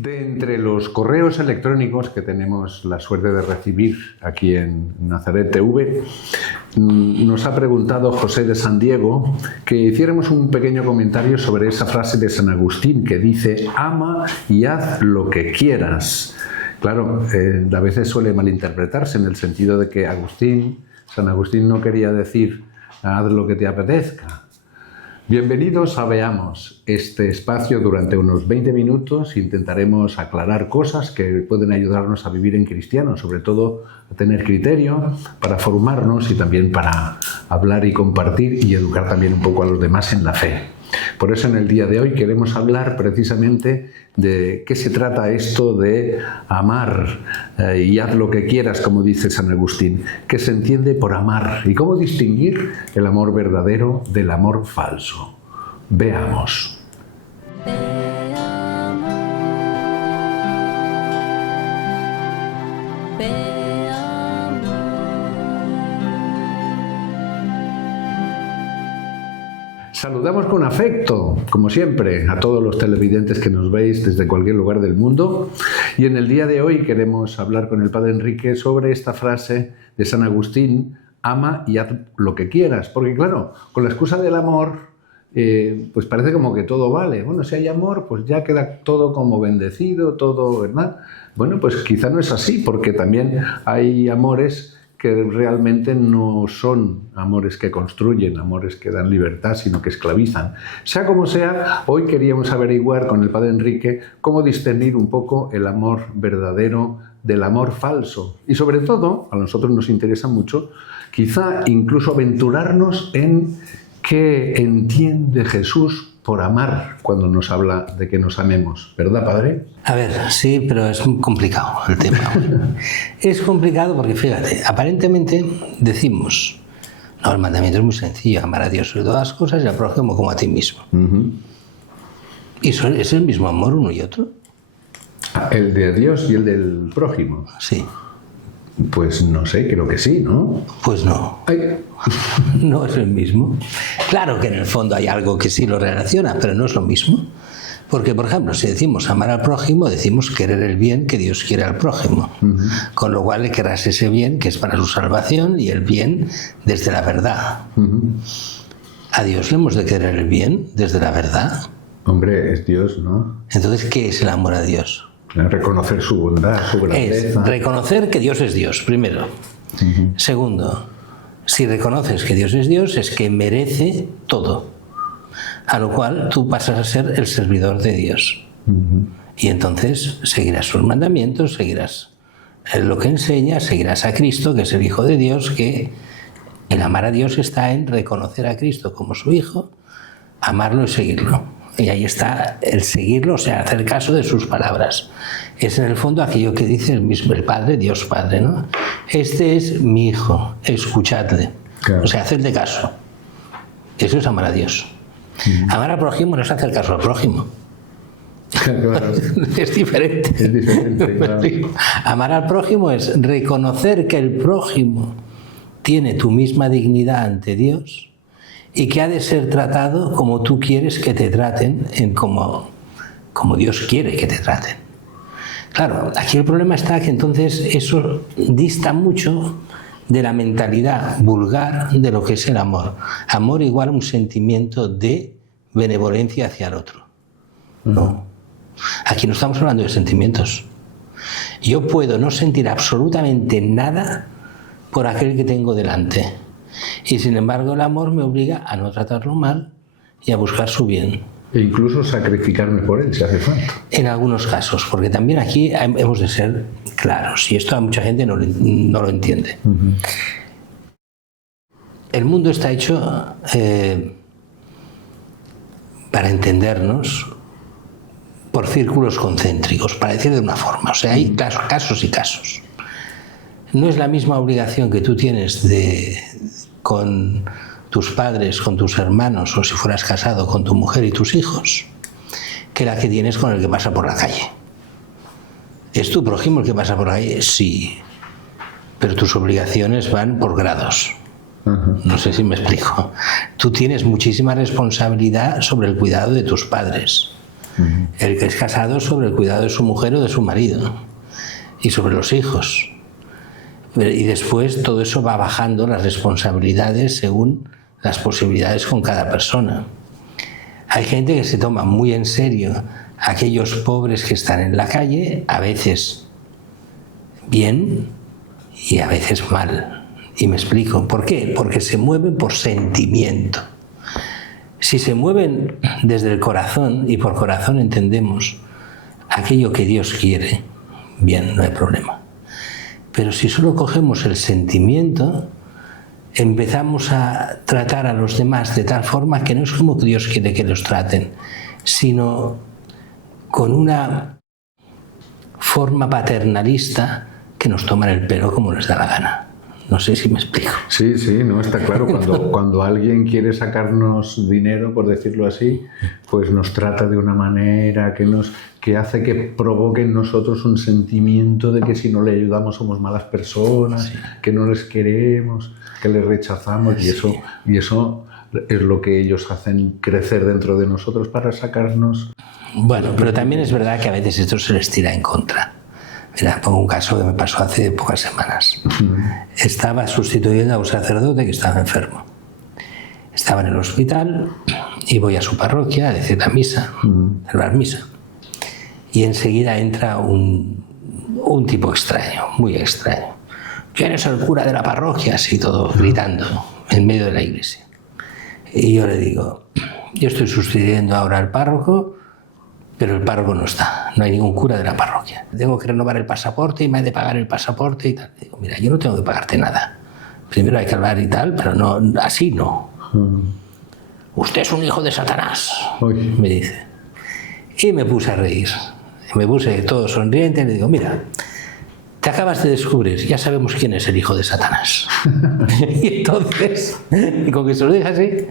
De entre los correos electrónicos que tenemos la suerte de recibir aquí en Nazaret TV, nos ha preguntado José de San Diego que hiciéramos un pequeño comentario sobre esa frase de San Agustín que dice: ama y haz lo que quieras. Claro, a veces suele malinterpretarse en el sentido de que San Agustín no quería decir haz lo que te apetezca. Bienvenidos a Veamos, este espacio. Durante unos 20 minutos intentaremos aclarar cosas que pueden ayudarnos a vivir en cristiano, sobre todo a tener criterio para formarnos y también para hablar y compartir y educar también un poco a los demás en la fe. Por eso en el día de hoy queremos hablar precisamente de qué se trata esto de amar y haz lo que quieras, como dice San Agustín, qué se entiende por amar y cómo distinguir el amor verdadero del amor falso. Veamos. Saludamos con afecto, como siempre, a todos los televidentes que nos veis desde cualquier lugar del mundo. Y en el día de hoy queremos hablar con el Padre Enrique sobre esta frase de San Agustín: ama y haz lo que quieras. Porque claro, con la excusa del amor, pues parece como que todo vale. Bueno, si hay amor, pues ya queda todo como bendecido, todo, ¿verdad? Bueno, pues quizá no es así, porque también hay amores que realmente no son amores que construyen, amores que dan libertad, sino que esclavizan. Sea como sea, hoy queríamos averiguar con el Padre Enrique cómo discernir un poco el amor verdadero del amor falso. Y sobre todo, a nosotros nos interesa mucho, quizá incluso aventurarnos en qué entiende Jesús por amar cuando nos habla de que nos amemos. ¿Verdad, Padre? A ver, sí, pero es muy complicado el tema. Es complicado porque, fíjate, aparentemente decimos, no, el mandamiento es muy sencillo: amar a Dios sobre todas las cosas y al prójimo como a ti mismo. ¿Y es el mismo amor uno y otro? El de Dios y el del prójimo. Sí. Pues no sé, creo que sí, ¿no? Pues no. Ay. No es el mismo. Claro que en el fondo hay algo que sí lo relaciona, pero no es lo mismo. Porque, por ejemplo, si decimos amar al prójimo, decimos querer el bien que Dios quiere al prójimo. Con lo cual le querrás ese bien que es para su salvación y el bien desde la verdad. ¿A Dios le hemos de querer el bien desde la verdad? Hombre, es Dios, ¿no? Entonces, ¿qué es el amor a Dios? Reconocer su bondad, su grandeza. Es reconocer que Dios es Dios, primero. Segundo, si reconoces que Dios es Dios, es que merece todo. A lo cual tú pasas a ser el servidor de Dios. Y entonces seguirás sus mandamientos, seguirás lo que enseña, seguirás a Cristo, que es el Hijo de Dios, que el amar a Dios está en reconocer a Cristo como su Hijo, amarlo y seguirlo. Y ahí está el seguirlo, o sea, hacer caso de sus palabras. Es en el fondo aquello que dice el mismo el Padre, Dios Padre, ¿no? Este es mi Hijo, escuchadle. Claro. O sea, hacedle caso. Eso es amar a Dios. Amar al prójimo no es hacer caso al prójimo. Claro. Es diferente. Es diferente, claro. Amar al prójimo es reconocer que el prójimo tiene tu misma dignidad ante Dios y que ha de ser tratado como tú quieres que te traten, como Dios quiere que te traten. Claro, aquí el problema está que entonces eso dista mucho de la mentalidad vulgar de lo que es el amor. Amor igual a un sentimiento de benevolencia hacia el otro. No. Aquí no estamos hablando de sentimientos. Yo puedo no sentir absolutamente nada por aquel que tengo delante. Y sin embargo el amor me obliga a no tratarlo mal y a buscar su bien. E incluso sacrificarme por él si hace falta. En algunos casos, porque también aquí hemos de ser claros, y esto a mucha gente no lo entiende. El mundo está hecho para entendernos por círculos concéntricos, para decir de una forma. O sea, hay casos y casos. No es la misma obligación que tú tienes con tus padres, con tus hermanos, o si fueras casado con tu mujer y tus hijos, que la que tienes con el que pasa por la calle. ¿Es tu prójimo el que pasa por la calle? Sí, pero tus obligaciones van por grados. No sé si me explico. Tú tienes muchísima responsabilidad sobre el cuidado de tus padres. El que es casado sobre el cuidado de su mujer o de su marido y sobre los hijos. Y después todo eso va bajando las responsabilidades según las posibilidades con cada persona. Hay gente que se toma muy en serio a aquellos pobres que están en la calle, a veces bien y a veces mal. Y me explico. ¿Por qué? Porque se mueven por sentimiento. Si se mueven desde el corazón, y por corazón entendemos aquello que Dios quiere, bien, no hay problema. Pero si solo cogemos el sentimiento, empezamos a tratar a los demás de tal forma que no es como Dios quiere que los traten, sino con una forma paternalista que nos toman el pelo como les da la gana. No sé si me explico. Sí, no, está claro. Cuando alguien quiere sacarnos dinero, por decirlo así, pues nos trata de una manera que hace que provoque en nosotros un sentimiento de que si no le ayudamos somos malas personas, que no les queremos, que les rechazamos, y eso es lo que ellos hacen crecer dentro de nosotros para sacarnos. Bueno, pero también es verdad que a veces esto se les tira en contra. Mira, pongo un caso que me pasó hace pocas semanas. Estaba sustituyendo a un sacerdote que estaba enfermo. Estaba en el hospital y voy a su parroquia a decir la misa, celebrar misa. Y enseguida entra un tipo extraño, muy extraño. ¿Quién es el cura de la parroquia? Así todo gritando en medio de la iglesia. Y yo le digo, yo estoy sustituyendo ahora al párroco, pero el párroco no está, no hay ningún cura de la parroquia. Tengo que renovar el pasaporte y me hay de pagar el pasaporte y tal. Digo, mira, yo no tengo que pagarte nada. Primero hay que hablar y tal, pero no, así no. Usted es un hijo de Satanás, me dice. Y me puse a reír. Me puse todo sonriente y le digo, mira, te acabas de descubrir, ya sabemos quién es el hijo de Satanás. Y entonces, y con que se lo dije así,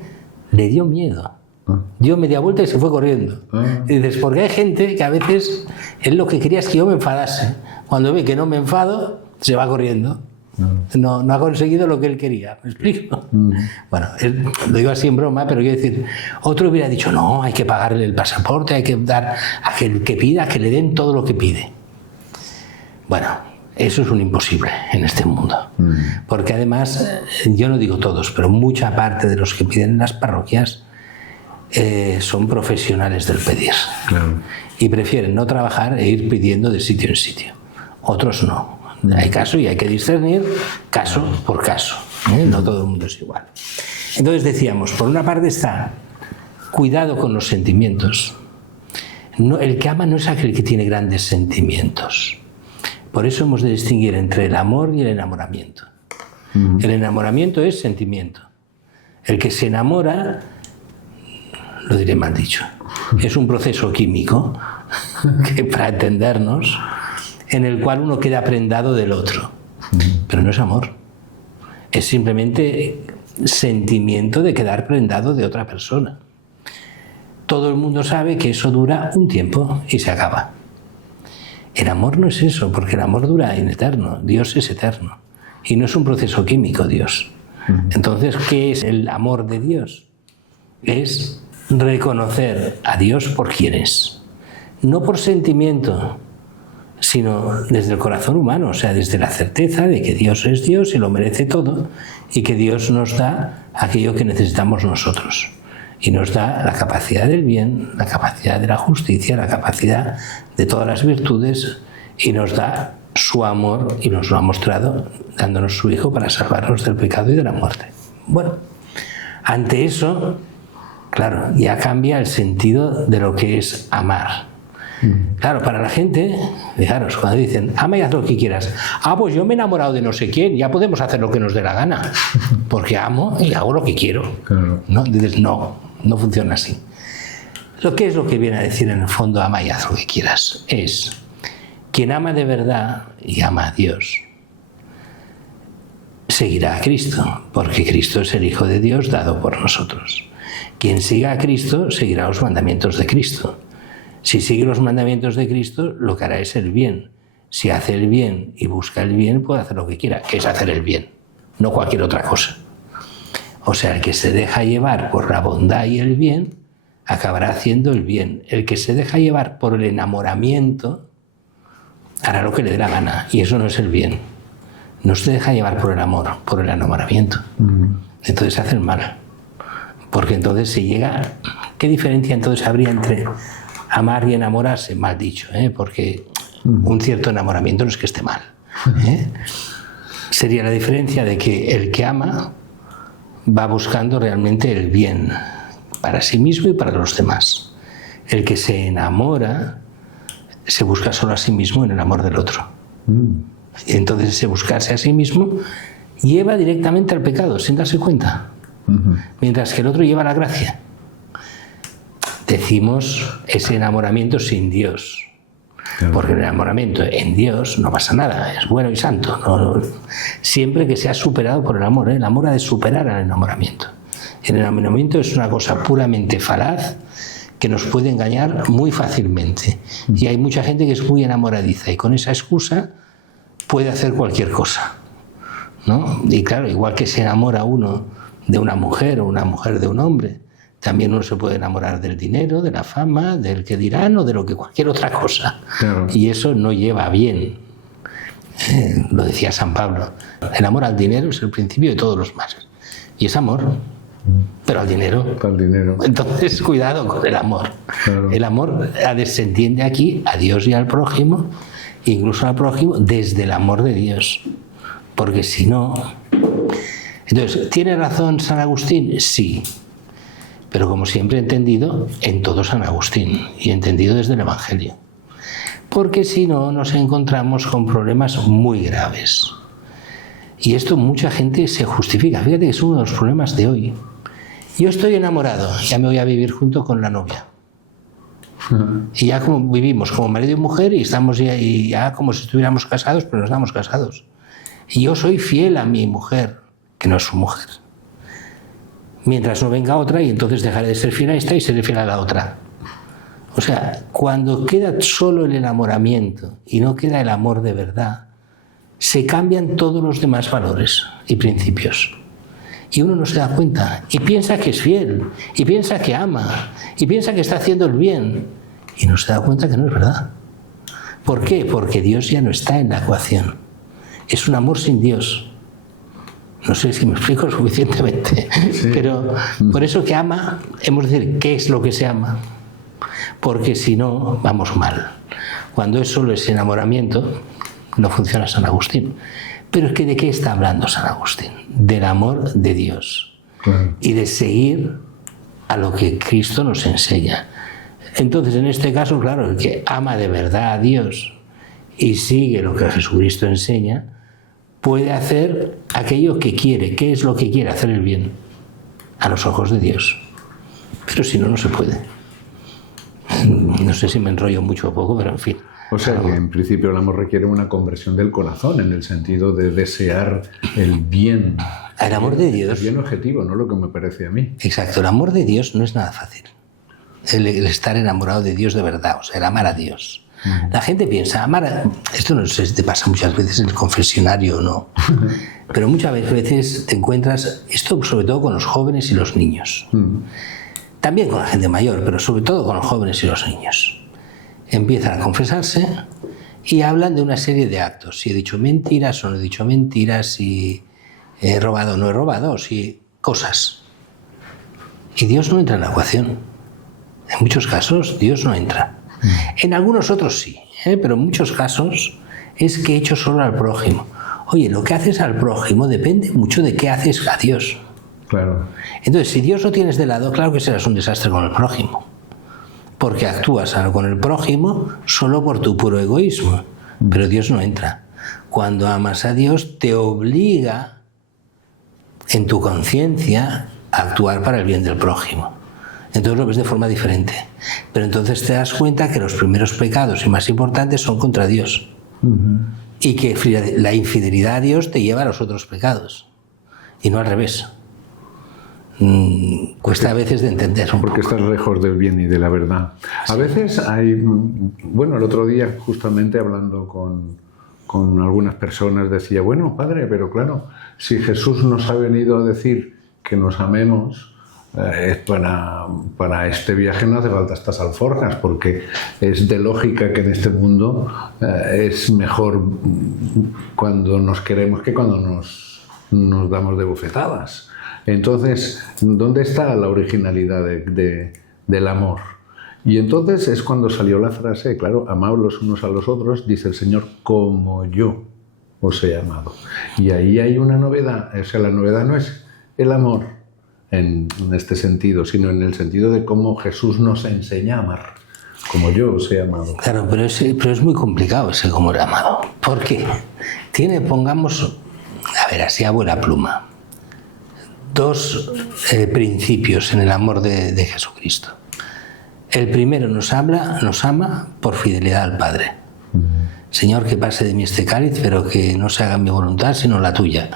le dio miedo. Dio media vuelta y se fue corriendo. Y dices, porque hay gente que a veces él lo que quería es que yo me enfadase. Cuando ve que no me enfado, se va corriendo. No ha conseguido lo que él quería. ¿Me explico? Bueno, lo digo así en broma, pero quiero decir, otro hubiera dicho, no, hay que pagarle el pasaporte, hay que dar a aquel que pida, que le den todo lo que pide. Bueno, eso es un imposible en este mundo. Porque además, yo no digo todos, pero mucha parte de los que piden en las parroquias son profesionales del pedir. Claro. Y prefieren no trabajar e ir pidiendo de sitio en sitio. Otros no. Hay caso y hay que discernir caso por caso. No todo el mundo es igual. Entonces decíamos, por una parte está cuidado con los sentimientos. No, el que ama no es aquel que tiene grandes sentimientos. Por eso hemos de distinguir entre el amor y el enamoramiento. El enamoramiento es sentimiento. El que se enamora, lo diré mal dicho, es un proceso químico que, para entendernos, en el cual uno queda prendado del otro. Pero no es amor. Es simplemente sentimiento de quedar prendado de otra persona. Todo el mundo sabe que eso dura un tiempo y se acaba. El amor no es eso, porque el amor dura en eterno. Dios es eterno. Y no es un proceso químico, Dios. Entonces, ¿qué es el amor de Dios? Es reconocer a Dios por quien es. No por sentimiento, sino desde el corazón humano, o sea, desde la certeza de que Dios es Dios y lo merece todo, y que Dios nos da aquello que necesitamos nosotros. Y nos da la capacidad del bien, la capacidad de la justicia, la capacidad de todas las virtudes, y nos da su amor, y nos lo ha mostrado dándonos su Hijo para salvarnos del pecado y de la muerte. Bueno, ante eso, claro, ya cambia el sentido de lo que es amar. Claro, para la gente, fijaros, cuando dicen, ama y haz lo que quieras. Pues yo me he enamorado de no sé quién, ya podemos hacer lo que nos dé la gana, porque amo y hago lo que quiero. Claro. ¿No? Dices, no funciona así. ¿Qué es lo que viene a decir en el fondo, ama y haz lo que quieras? Es, quien ama de verdad y ama a Dios, seguirá a Cristo, porque Cristo es el Hijo de Dios dado por nosotros. Quien siga a Cristo seguirá los mandamientos de Cristo. Si sigue los mandamientos de Cristo, lo que hará es el bien. Si hace el bien y busca el bien, puede hacer lo que quiera, que es hacer el bien, no cualquier otra cosa. O sea, el que se deja llevar por la bondad y el bien, acabará haciendo el bien. El que se deja llevar por el enamoramiento hará lo que le dé la gana, y eso no es el bien. No se deja llevar por el amor, por el enamoramiento. Entonces hace el mal. Porque entonces se llega... ¿Qué diferencia entonces habría entre amar y enamorarse? Mal dicho, porque un cierto enamoramiento no es que esté mal. Sería la diferencia de que el que ama va buscando realmente el bien para sí mismo y para los demás. El que se enamora se busca solo a sí mismo en el amor del otro. Y entonces ese buscarse a sí mismo lleva directamente al pecado sin darse cuenta, mientras que el otro lleva la gracia. Decimos ese enamoramiento sin Dios, porque el enamoramiento en Dios no pasa nada, es bueno y santo, ¿no? Siempre que sea superado por el amor. El amor ha de superar al enamoramiento. El enamoramiento es una cosa puramente falaz que nos puede engañar muy fácilmente, y hay mucha gente que es muy enamoradiza y con esa excusa puede hacer cualquier cosa, ¿no? Y claro, igual que se enamora uno de una mujer o una mujer de un hombre, también uno se puede enamorar del dinero, de la fama, del que dirán o de lo que cualquier otra cosa. Claro. Y eso no lleva bien. Lo decía San Pablo. El amor al dinero es el principio de todos los males. Y es amor, pero al dinero. Al dinero. Entonces, cuidado con el amor. Claro. El amor se entiende aquí a Dios y al prójimo, incluso al prójimo, desde el amor de Dios. Porque si no... Entonces, ¿tiene razón San Agustín? Sí. Pero como siempre he entendido en todo San Agustín y entendido desde el Evangelio. Porque si no, nos encontramos con problemas muy graves. Y esto mucha gente se justifica. Fíjate que es uno de los problemas de hoy. Yo estoy enamorado, ya me voy a vivir junto con la novia. Y ya como vivimos como marido y mujer y estamos ya como si estuviéramos casados, pero no estamos casados. Y yo soy fiel a mi mujer, que no es su mujer. Mientras no venga otra, y entonces dejaré de ser fiel a esta y seré fiel a la otra. O sea, cuando queda solo el enamoramiento y no queda el amor de verdad, se cambian todos los demás valores y principios. Y uno no se da cuenta, y piensa que es fiel, y piensa que ama, y piensa que está haciendo el bien, y no se da cuenta que no es verdad. ¿Por qué? Porque Dios ya no está en la ecuación. Es un amor sin Dios. No sé si me explico suficientemente, sí. Pero por eso que ama, hemos de decir qué es lo que se ama, porque si no, vamos mal. Cuando es solo ese enamoramiento, no funciona San Agustín. Pero es que ¿de qué está hablando San Agustín? Del amor de Dios. Claro. Y de seguir a lo que Cristo nos enseña. Entonces, en este caso, claro, el que ama de verdad a Dios y sigue lo que Jesucristo enseña, puede hacer aquello que quiere. ¿Qué es lo que quiere? Hacer el bien a los ojos de Dios. Pero si no, no se puede. No sé si me enrollo mucho o poco, pero en fin. O sea que en principio el amor requiere una conversión del corazón, en el sentido de desear el bien. El amor de Dios. El bien objetivo, no lo que me parece a mí. Exacto, el amor de Dios no es nada fácil. El estar enamorado de Dios de verdad, o sea, el amar a Dios. La gente piensa, esto no sé si te pasa muchas veces en el confesionario o no, pero muchas veces te encuentras, esto sobre todo con los jóvenes y los niños, también con la gente mayor, pero sobre todo con los jóvenes y los niños. Empiezan a confesarse y hablan de una serie de actos, si he dicho mentiras o no he dicho mentiras, si he robado o no he robado, si cosas. Y Dios no entra en la ecuación. En muchos casos Dios no entra. En algunos otros sí, pero en muchos casos es que he hecho solo al prójimo. Oye, lo que haces al prójimo depende mucho de qué haces a Dios. Claro. Entonces, si Dios lo tienes de lado, claro que serás un desastre con el prójimo. Porque actúas con el prójimo solo por tu puro egoísmo. Pero Dios no entra. Cuando amas a Dios, te obliga en tu conciencia a actuar para el bien del prójimo. Entonces lo ves de forma diferente. Pero entonces te das cuenta que los primeros pecados y más importantes son contra Dios. Y que la infidelidad a Dios te lleva a los otros pecados. Y no al revés. Cuesta a veces de entender un porque poco. Estás lejos del bien y de la verdad. A veces hay... Bueno, el otro día justamente hablando con algunas personas decía, bueno, padre, pero claro, si Jesús nos ha venido a decir que nos amemos para este viaje no hace falta estas alforjas, porque es de lógica que en este mundo es mejor cuando nos queremos que cuando nos damos de bofetadas. Entonces, ¿dónde está la originalidad del amor? Y entonces es cuando salió la frase, claro, amaos los unos a los otros, dice el Señor, como yo os he amado. Y ahí hay una novedad, o sea, la novedad no es el amor en este sentido, sino en el sentido de cómo Jesús nos enseña a amar, como yo os he amado. Claro, pero es muy complicado ese como he amado. ¿Por qué? Tiene, pongamos, a ver, así a buena pluma, dos principios en el amor de Jesucristo. El primero nos ama por fidelidad al Padre. Señor, que pase de mí este cáliz, pero que no se haga mi voluntad, sino la tuya.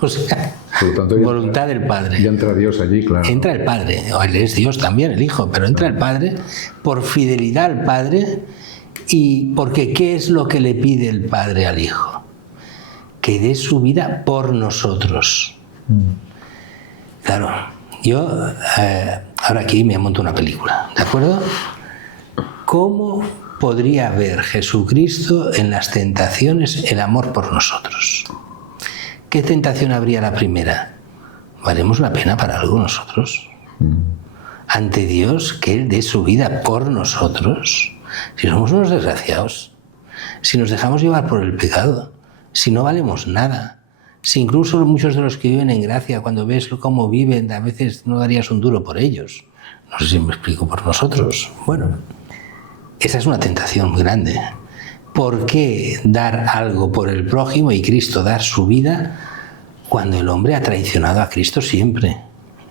O sea, por lo tanto, voluntad del Padre. Ya entra Dios allí, claro. Entra el Padre, él es Dios también, el Hijo, pero entra el Padre por fidelidad al Padre. Y porque ¿qué es lo que le pide el Padre al Hijo? Que dé su vida por nosotros. Claro, yo ahora aquí me monto una película, ¿de acuerdo? ¿Cómo podría ver Jesucristo en las tentaciones el amor por nosotros? ¿Qué tentación habría la primera? ¿Valemos la pena para algo nosotros? Ante Dios, que Él dé su vida por nosotros. Si somos unos desgraciados, si nos dejamos llevar por el pecado, si no valemos nada, si incluso muchos de los que viven en gracia, cuando ves cómo viven, a veces no darías un duro por ellos. No sé si me explico, por nosotros. Bueno, esa es una tentación muy grande. ¿Por qué dar algo por el prójimo y Cristo dar su vida cuando el hombre ha traicionado a Cristo siempre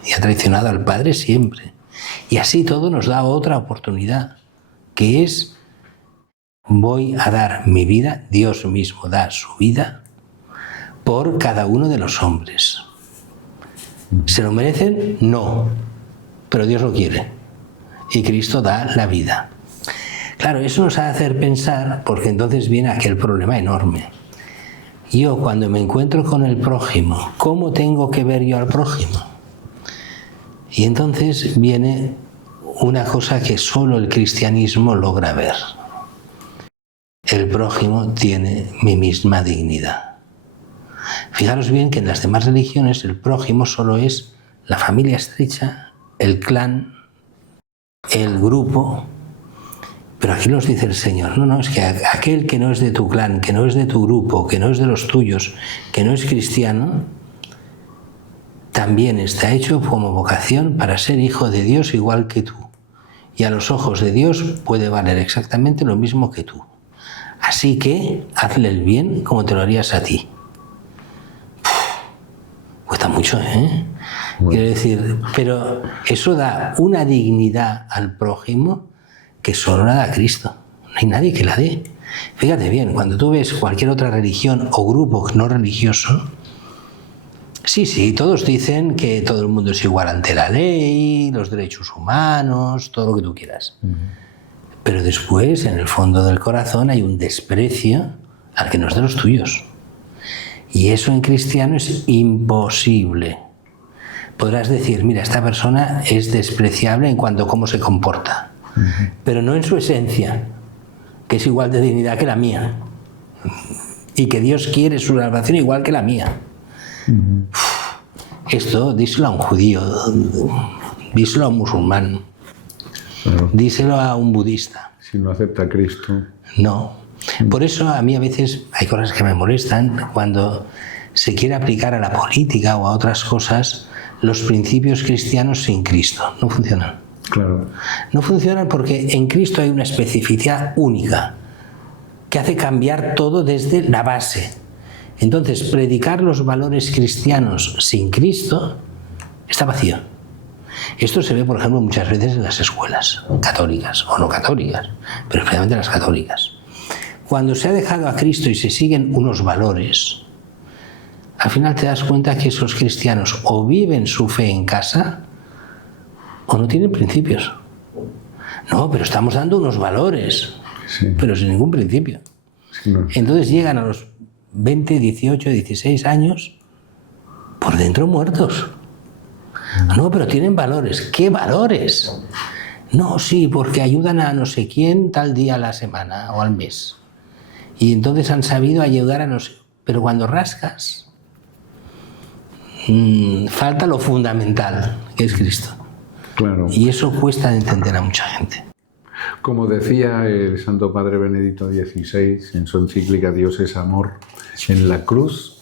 y ha traicionado al Padre siempre? Y así todo nos da otra oportunidad, que es: voy a dar mi vida, Dios mismo da su vida por cada uno de los hombres. ¿Se lo merecen? No, pero Dios lo quiere y Cristo da la vida. Claro, eso nos hace hacer pensar, porque entonces viene aquel problema enorme. Yo, cuando me encuentro con el prójimo, ¿cómo tengo que ver yo al prójimo? Y entonces viene una cosa que solo el cristianismo logra ver. El prójimo tiene mi misma dignidad. Fijaros bien que en las demás religiones el prójimo solo es la familia estrecha, el clan, el grupo. Pero aquí nos dice el Señor, no, es que aquel que no es de tu clan, que no es de tu grupo, que no es de los tuyos, que no es cristiano, también está hecho como vocación para ser hijo de Dios igual que tú. Y a los ojos de Dios puede valer exactamente lo mismo que tú. Así que hazle el bien como te lo harías a ti. Cuesta mucho, ¿eh? Bueno. Quiero decir, pero eso da una dignidad al prójimo que solo la da Cristo. No hay nadie que la dé. Fíjate bien, cuando tú ves cualquier otra religión o grupo no religioso, sí, todos dicen que todo el mundo es igual ante la ley, los derechos humanos, todo lo que tú quieras. Pero después, en el fondo del corazón, hay un desprecio al que no es de los tuyos. Y eso en cristiano es imposible. Podrás decir, mira, esta persona es despreciable en cuanto a cómo se comporta, pero no en su esencia, que es igual de dignidad que la mía, y que Dios quiere su salvación igual que la mía. Esto díselo a un judío, díselo a un musulmán, díselo a un budista. Si no acepta a Cristo. No. Por eso a mí a veces hay cosas que me molestan cuando se quiere aplicar a la política o a otras cosas los principios cristianos sin Cristo. No funcionan. Claro. No funcionan porque en Cristo hay una especificidad única que hace cambiar todo desde la base. Entonces, predicar los valores cristianos sin Cristo está vacío. Esto se ve, por ejemplo, muchas veces en las escuelas católicas o no católicas, pero especialmente las católicas. Cuando se ha dejado a Cristo y se siguen unos valores, al final te das cuenta que esos cristianos o viven su fe en casa o no tienen principios. No, pero estamos dando unos valores, sí, pero sin ningún principio. Sí, no. Entonces llegan a los 20, 18, 16 años por dentro muertos. No, pero tienen valores. ¿Qué valores? No, sí, porque ayudan a no sé quién tal día a la semana o al mes. Y entonces han sabido ayudar a no sé... Pero cuando rascas, falta lo fundamental, que es Cristo. Claro. Y eso cuesta de entender a mucha gente. Como decía el Santo Padre Benedicto XVI en su encíclica Dios es amor, en la cruz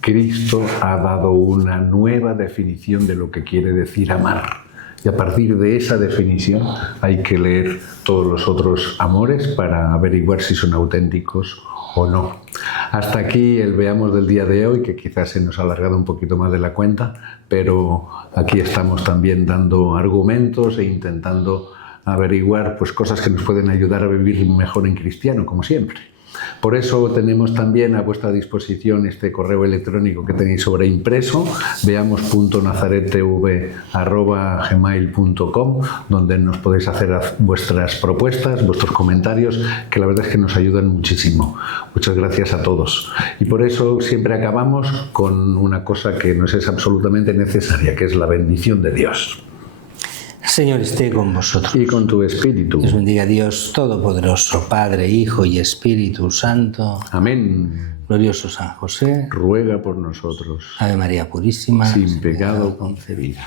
Cristo ha dado una nueva definición de lo que quiere decir amar. Y a partir de esa definición hay que leer todos los otros amores para averiguar si son auténticos o no. Hasta aquí el Veamos del día de hoy, que quizás se nos ha alargado un poquito más de la cuenta, pero aquí estamos también dando argumentos e intentando averiguar pues, cosas que nos pueden ayudar a vivir mejor en cristiano, como siempre. Por eso tenemos también a vuestra disposición este correo electrónico que tenéis sobreimpreso, veamos.nazaretv@gmail.com, donde nos podéis hacer vuestras propuestas, vuestros comentarios, que la verdad es que nos ayudan muchísimo. Muchas gracias a todos. Y por eso siempre acabamos con una cosa que nos es absolutamente necesaria, que es la bendición de Dios. Señor esté con vosotros. Y con tu espíritu. Dios bendiga a Dios Todopoderoso, Padre, Hijo y Espíritu Santo. Amén. Glorioso San José. Ruega por nosotros. Ave María Purísima. Sin pecado concebida.